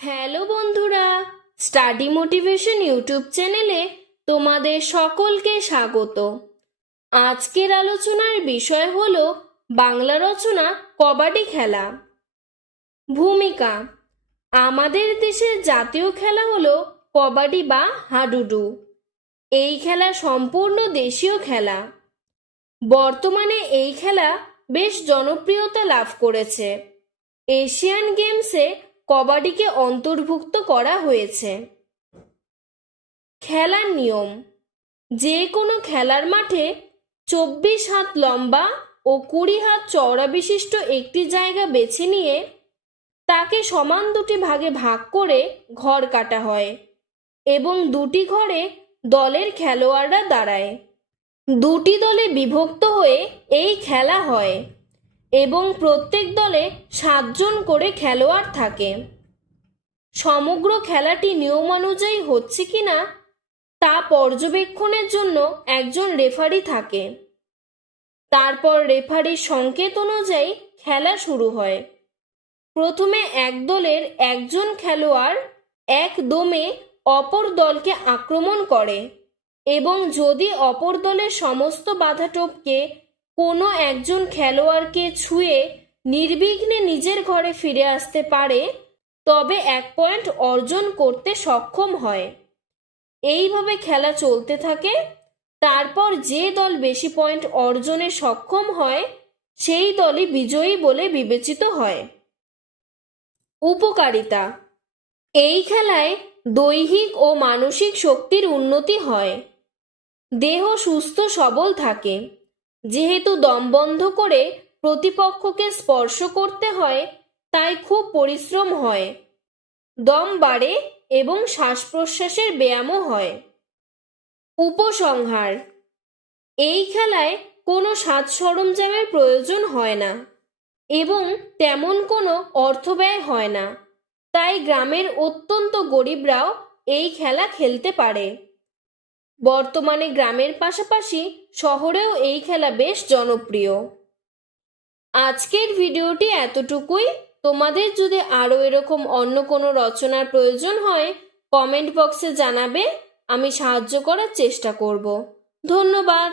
Hello বন্ধুরা, study motivation YouTube চ্যানেলে তোমাদের সকলকে স্বাগত। আজকের আলোচনার বিষয় হলো বাংলা রচনা কবাডি খেলা। ভূমিকা: আমাদের দেশের জাতীয় খেলা হলো কবাডি বা হাডুডু। এই খেলা সম্পূর্ণ দেশীয় খেলা। বর্তমানে এই খেলা বেশ জনপ্রিয়তা লাভ করেছে। এশিয়ান গেমসে কবাডিকে অন্তর্ভুক্ত করা হয়েছে। খেলার নিয়ম: যে কোনো খেলার মাঠে 24 হাত লম্বা ও 20 হাত চওড়া বিশিষ্ট একটি জায়গা বেছে নিয়ে তাকে সমান দুটি ভাগে ভাগ করে ঘর কাটা হয় এবং দুটি ঘরে দলের খেলোয়াড়রা দাঁড়ায়। দুটি দলে বিভক্ত হয়ে এই খেলা হয় এবং প্রত্যেক দলে 7 জন করে খেলোয়াড় থাকে। সমগ্র খেলাটি নিয়মানুযায়ী হচ্ছে কিনা তা পর্যবেক্ষণের জন্য একজন রেফারি থাকে। তারপর রেফারির সংকেত অনুযায়ী খেলা শুরু হয়। প্রথমে এক দলের একজন খেলোয়াড় এক দমে অপর দলকে আক্রমণ করে এবং যদি অপর দলের সমস্ত বাধা টপকে কোনো একজন খেলোয়াড়কে ছুঁয়ে নির্বিঘ্নে নিজের ঘরে ফিরে আসতে পারে তবে 1 পয়েন্ট অর্জন করতে সক্ষম হয়। এইভাবে খেলা চলতে থাকে। তারপর যে দল বেশি পয়েন্ট অর্জনে সক্ষম হয় সেই দলই বিজয়ী বলে বিবেচিত হয়। উপকারিতা: এই খেলায় দৈহিক ও মানসিক শক্তির উন্নতি হয়। দেহ সুস্থ সবল থাকে। যেহেতু দম বন্ধ করে প্রতিপক্ষকে স্পর্শ করতে হয় তাই খুব পরিশ্রম হয়। দম বাড়ে এবং শ্বাস প্রশ্বাসের ব্যায়ামও হয়। উপসংহার: এই খেলায় কোনো সাজ সরঞ্জামের প্রয়োজন হয় না এবং তেমন কোনো অর্থব্যয় হয় না, তাই গ্রামের অত্যন্ত গরিবরাও এই খেলা খেলতে পারে। বর্তমানে গ্রামের পাশাপাশি শহরেও এই খেলা বেশ জনপ্রিয়। আজকের ভিডিওটি এতটুকুই। তোমাদের যদি আরও এরকম অন্য কোনো রচনার প্রয়োজন হয় কমেন্ট বক্সে জানাবে, আমি সাহায্য করার চেষ্টা করব। ধন্যবাদ।